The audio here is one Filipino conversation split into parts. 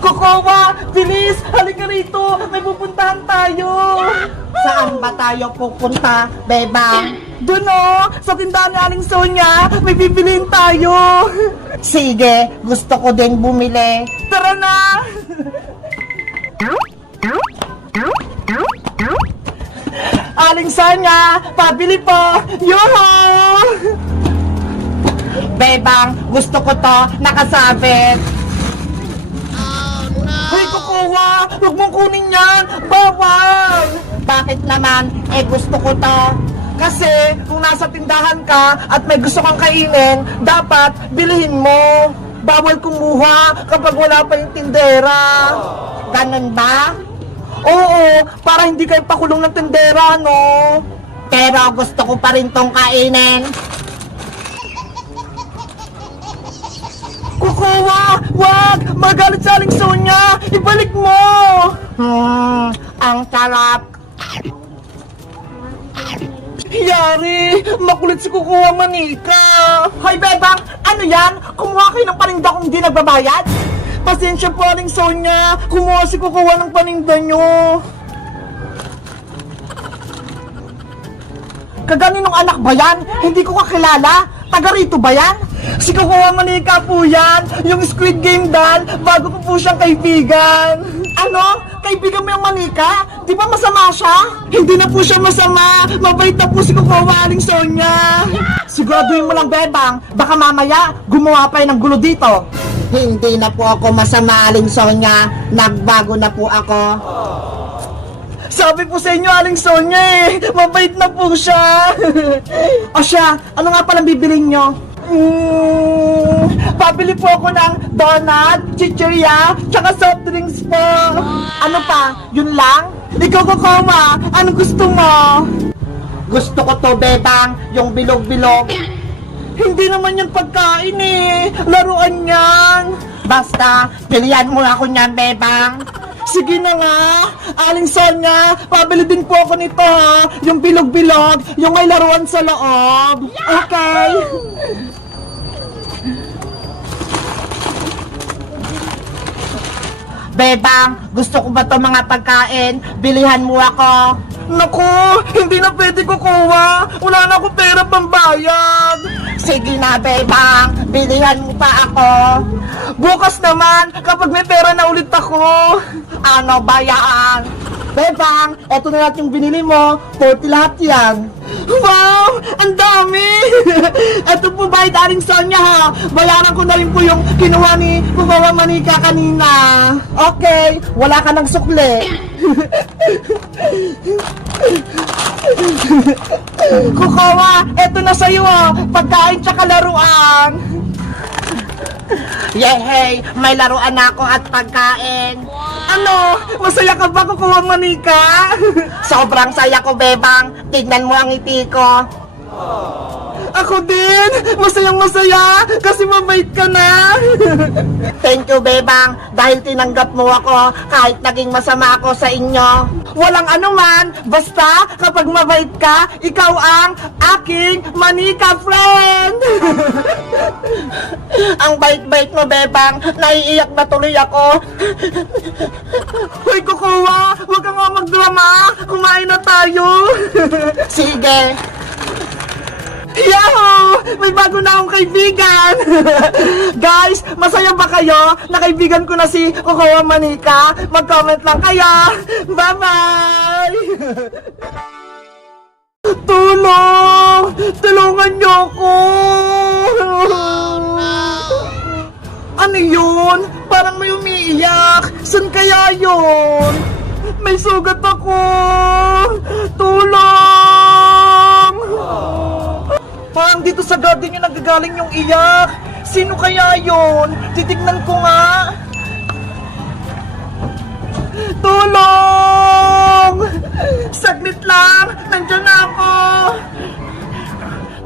Kokowa, bilis! Halika rito! May pupuntahan tayo! Saan ba tayo pupunta, Bebang? Doon o! Sa tindahan ni Aling Sonia, may bibiliin tayo! Sige, gusto ko din bumili. Tara na! Aling Sonia, pabili po! Yuho! Bebang, gusto ko to nakasabit. Hoy, Kokowa! Huwag mong kunin yan! Bawal! Bakit naman? Gusto ko to. Kasi kung nasa tindahan ka at may gusto kang kainin, dapat bilhin mo. Bawal kumuha kapag wala pa yung tindera. Ganun ba? Oo, para hindi kayo pakulong ng tindera, no? Pero gusto ko pa rin tong kainin. Kukuha! Wag! Magalit sa Aling Sonia! Ibalik mo! Ang sarap. Yari! Makulit si Kukuha Manika! Hoy, Bebang! Ano yan? Kumuha kayo ng paninda kung di nagbabayad? Pasensya po, Aling Sonia! Kumuha si Kukuha ng paninda nyo! Kaganinong anak ba yan? Hindi ko kakilala! Taga rito ba yan? Si Kukuha Manika po yan! Yung Squid Game doll, bago ko po siyang kaibigan! Ano? Kaibigan mo yung Manika? Di ba masama siya? Hindi na po siya masama! Mabait na po si Kukuha Aling Sonia! Siguraduhin mo lang, Bebang, baka mamaya gumawa pa ng gulo dito! Hindi na po ako masama, Aling Sonia. Nagbago na po ako. Sabi po sa inyo, Aling Sonia mabait na po siya! O siya, ano nga palang bibilin nyo? Pabili po ako ng donut, chichirya, tsaka soft drinks po. Ano pa? Yun lang? Ikaw, Kokowa, anong gusto mo? Gusto ko to, Bebang, yung bilog-bilog. Hindi naman yan pagkain laruan yan. Basta, pilihan mo ako niyan, Bebang. Sige na nga, Aling Sonia, pabili din po ako nito ha. Yung bilog-bilog, yung may laruan sa loob. Okay? Bebang, gusto ko ba to mga pagkain? Bilihan mo ako. Naku, hindi na pwede kukuha. Wala na akong pera pambayad. Sige na, Bebang, bilihan mo pa ako. Bukas naman, kapag may pera na ulit ako. Ano ba yan? Bebang, eto na lahat yung binili mo. 40 lahat yan. Wow! Ang dami! Eto po ba Aling Sonia ha? Bayaran ko na rin po yung kinuha ni Kukuha Manika kanina. Okay, wala ka ng sukli. Kukuha, eto na sa'yo pagkain tsaka laruan. Yehey, may laruan ako at pagkain. Ano? Masaya ka ba, Kukuha Manika? Sobrang saya ko, Bebang. Tignan mo ang ngiti ko. Ako din! Masayang masaya! Kasi mabait ka na! Thank you, Bebang, dahil tinanggap mo ako kahit naging masama ako sa inyo. Walang anuman! Basta kapag mabait ka, ikaw ang aking Manika friend! Ang bait-bait mo, Bebang. Naiiyak na tuloy ako. Hoy, Kukuha! Huwag ka nga magdrama! Kumain na tayo! Sige. Yahoo! May bago na akong kaibigan! Guys, masaya ba kayo? Nakaibigan ko na si Kukuha Manika? Mag-comment lang kayo! Bye-bye! Tulong! Tulungan niyo ako! Ano yun? Parang may umiiyak! San kaya yun? May sugat ako! Tulong! Parang dito sa garden yung nagagaling yung iyak. Sino kaya yun? Titignan ko nga. Tulong! Saglit lang! Nandiyan na ako!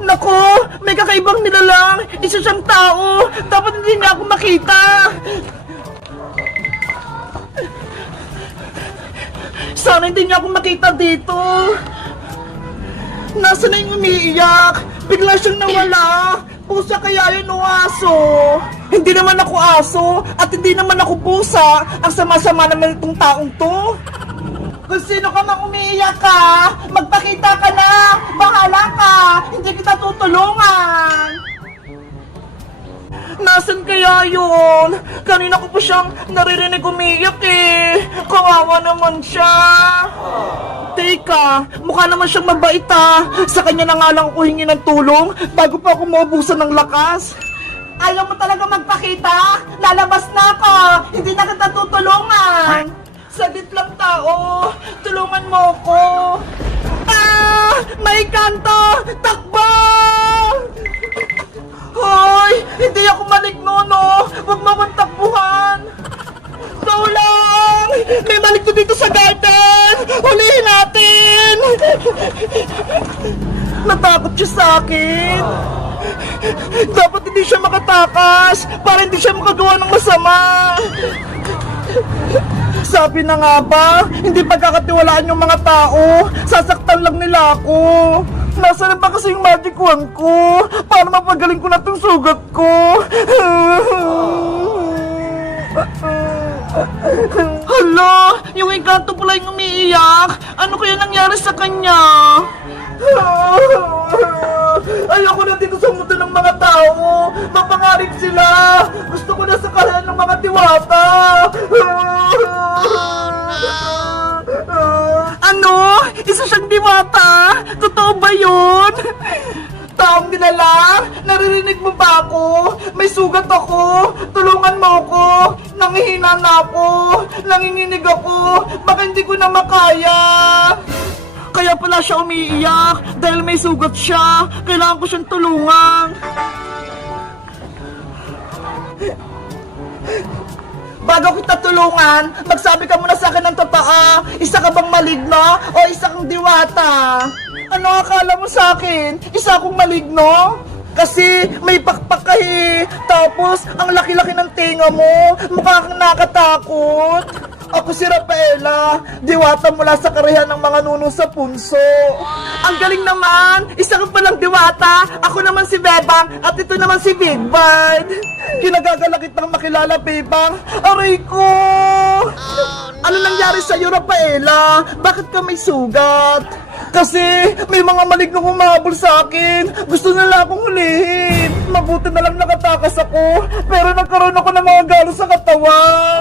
Naku! May kakaibang nilalang! Isa siyang tao! Dapat hindi niya ako makita! Sana hindi niya ako makita dito! Nasaan na yung umiiyak? Bigla siyang nawala! Pusa kaya yun o aso? Hindi naman ako aso at hindi naman ako pusa. Ang sama-sama naman itong taong to. Kung sino ka mang umiiyak ka, magpakita ka na. Bahala ka. Hindi kita tutulungan. Nasaan kaya yun? Kanina ko pa siyang naririnig umiiyak eh. Kawawa naman siya. Teka, mukha naman siyang mabait ah. Sa kanya na nga lang ako hingi ng tulong bago pa ako maubusan ng lakas. Ayaw mo talaga magpakita? Lalabas na ako. Hindi na kita tutulungan. Saglit lang tao. Tulungan mo ko. Ah! May kanto! Takbo! Hoy! Hindi ako maligno, no? Huwag mo akong takbuhan! Tulong! May maligno dito sa garden! Hulihin natin! Natakot siya sa akin! Dapat hindi siya makatakas para hindi siya makagawa ng masama! Sabi na nga ba, hindi pagkakatiwalaan yung mga tao, sasaktan lang nila ako. Nasaan ba kasi yung magic wand ko? Para mapagaling ko na itong sugat ko? Hala, yung engkanto pala yung umiiyak. Ano kaya nangyari sa kanya? Ayoko na dito sa mundo ng mga tao. Mapangarip sila. Gusto ko na sa kalahan ng mga diwata. Ano? Isa siyang diwata? Totoo ba yun? Taong dinala? Naririnig mo ba ako? May sugat ako. Tulungan mo ako. Nangihina na ako. Nanginginig ako. Baka hindi ko na makaya. Kaya pala siya umiiyak dahil may sugat siya. Kailangan ko siyang tulungan. Bago kita tulungan, magsabi ka muna sa akin ng totoo. Isa ka bang maligno o isa kang diwata? Ano akala mo sa akin? Isa akong maligno? Kasi may pakpak ka eh. Tapos, ang laki-laki ng tinga mo. Mukha kang nakatakot. Ako si Rafaela, diwata mula sa karayan ng mga nuno sa punso. Ang galing naman! Isa ka palang diwata, ako naman si Bebang, at ito naman si Big Bird. Kinagagalakit ng makilala, Bebang. Aray ko! Ano nangyari sa'yo, Rafaela? Bakit ka may sugat? Kasi may mga malignong humahabol sa akin. Gusto nila akong hulihin. Mabuti na lang nakatakas ako. Pero nagkaroon ako ng mga galo sa katawan.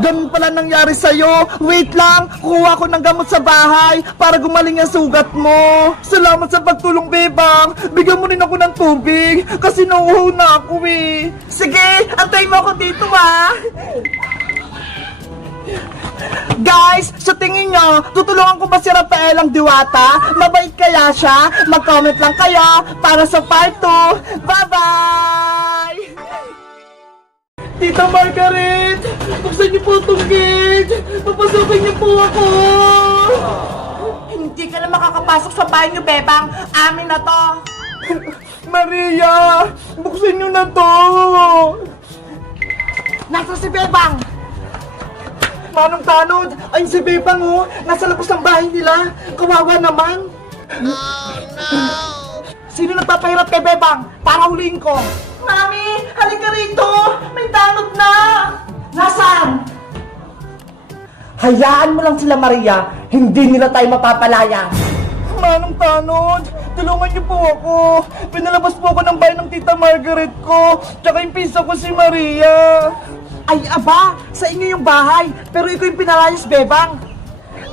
Ganun pala nangyari sa'yo. Wait lang, kuha ko ng gamot sa bahay para gumaling ang sugat mo. Salamat sa pagtulong, Bebang. Bigyan mo rin ako ng tubig kasi nauuhaw na ako eh. Sige, antay mo ako dito ah. Guys, sa tingin nyo, tutulungan ko ba si Rafael ang diwata? Mabait kaya siya? Mag-comment lang kayo para sa part 2. Bye-bye! Tita Margaret! Buksan niyo po itong gate! Papasukin niyo po ako! Hindi ka na makakapasok sa bahay niyo, Bebang. Amin na to! Maria! Buksan niyo na to! Nasaan si Bebang? Manong Tanod! Ayun si Bebang oh! Nasa labas ng bahay nila! Kawawa naman! Oh no! Sino nagpapahirap kay Bebang? Para huliin ko! Mami! Halika rito! May tanod na! Nasaan? Hayaan mo lang sila, Maria! Hindi nila tayo mapapalaya! Manong Tanod! Tulungan niyo po ako! Pinalabas po ako ng bahay ng Tita Margaret ko! Tsaka yung pinsa ko si Maria! Ay, aba! Sa inyo yung bahay, pero ikaw yung pinalayas, Bebang.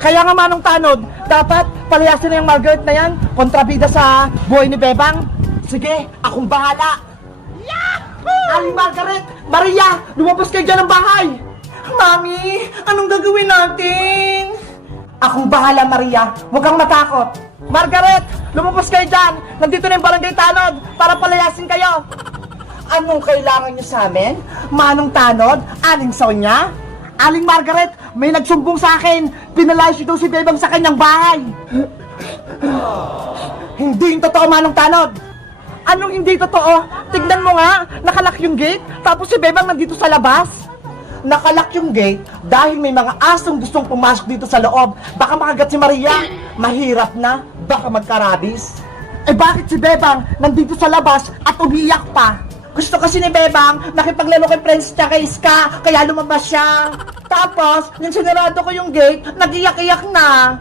Kaya nga, Manong Tanod, dapat palayasin na yung Margaret na yan, kontrabida sa buhay ni Bebang. Sige, akong bahala. Yahoo! Aling Margaret, Maria, lumabas kayo dyan ng bahay. Mami, anong gagawin natin? Akong bahala, Maria. Huwag kang matakot. Margaret, lumabas kayo dyan. Nandito na yung Barangay Tanod para palayasin kayo. Anong kailangan niyo sa amin? Manong Tanod? Aling Sonia? Aling Margaret, may nagsumbong sa akin. Pinalayas ito si Bebang sa kanyang bahay. Hindi yung totoo, Manong Tanod. Anong hindi totoo? Tignan mo nga, nakalak yung gate, tapos si Bebang nandito sa labas. Nakalak yung gate dahil may mga asong gustong pumasok dito sa loob. Baka makagat si Maria. Mahirap na, baka magkarabis. Eh bakit si Bebang nandito sa labas at umiiyak pa? Gusto kasi ni Bebang makipaglaro kay Prince tsaka kay Iska, kaya lumabas siya. Tapos, yung sinarado ko yung gate, nag-iyak-iyak na.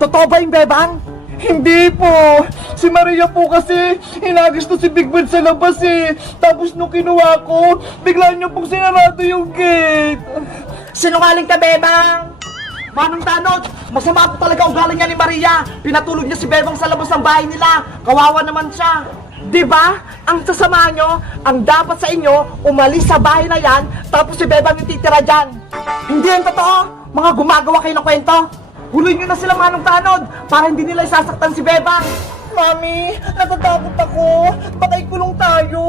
Totoo ba yung Bebang? Hindi po. Si Maria po kasi hinagis to si Big Bird sa labas eh. Tapos nung kinuha ko, bigla niyo pong sinarado yung gate. Sinungaling ka, Bebang! Manong Tanod, masama po talaga ugali niya ni Maria. Pinatulog niya si Bebang sa labas ng bahay nila. Kawawa naman siya. Diba? Ang sasama nyo, ang dapat sa inyo, umalis sa bahay na yan, tapos si Bebang yung titira dyan. Hindi yan totoo. Mga gumagawa kayo ng kwento. Huloy nyo na sila, Manong Tanod, para hindi nila isasaktan si Bebang. Mami, natatakot ako. Baka ikulong tayo.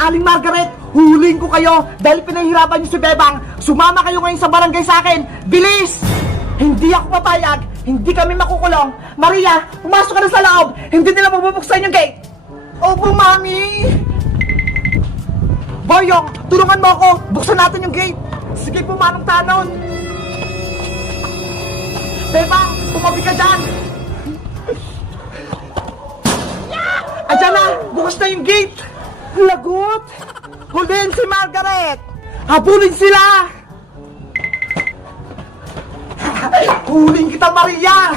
Aling Margaret, huhulihin ko kayo dahil pinahihirapan niyo si Bebang. Sumama kayo ngayon sa barangay sa akin. Bilis! Hindi ako papayag. Hindi kami makukulong. Maria, pumasok ka na sa loob. Hindi nila mabubuksan yung gate. Opo, Mami. Boyong, tulungan mo ako. Buksan natin yung gate. Sige po, Manong Tanod. Bebang, tumabi ka dyan. Ayan na, bukas na yung gate. Lagot! Huliin si Margaret! Habulin sila! Huliin kita, Maria!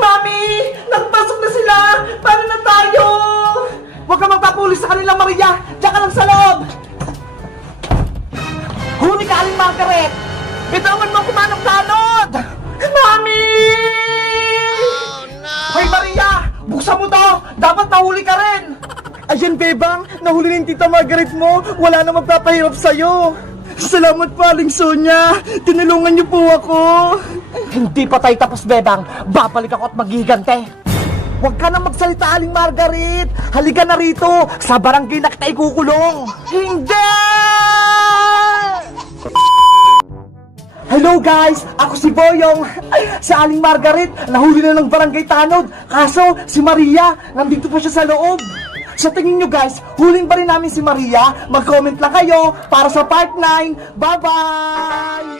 Mami! Nagpasok na sila! Paano na tayo? Huwag ka magpapulis sa kanila, Maria! Diyan ka lang sa loob! Huli ka, Aling Margaret! Bitawan mo ang Manong Tanod! Mami! Hoy, Maria! Buksan mo to! Dapat nahuli ka rin! Ayan, Bebang! Nahuli ng Tita Margaret mo! Wala na magpapahirap sa'yo! Salamat po, Aling Sonia! Tinulungan niyo po ako! Hindi pa tayo tapos, Bebang! Babalik ako at maghihigante! Huwag ka na magsalita, Aling Margaret! Halika na rito! Sa barangay na kita ikukulong! Hindi! Hello guys! Ako si Boyong! Si Aling Margaret, nahuli na ng barangay Tanod. Kaso, si Maria, nandito pa siya sa loob. Sa tingin nyo guys, huling ba rin namin si Maria? Mag-comment lang kayo para sa part 9. Bye-bye!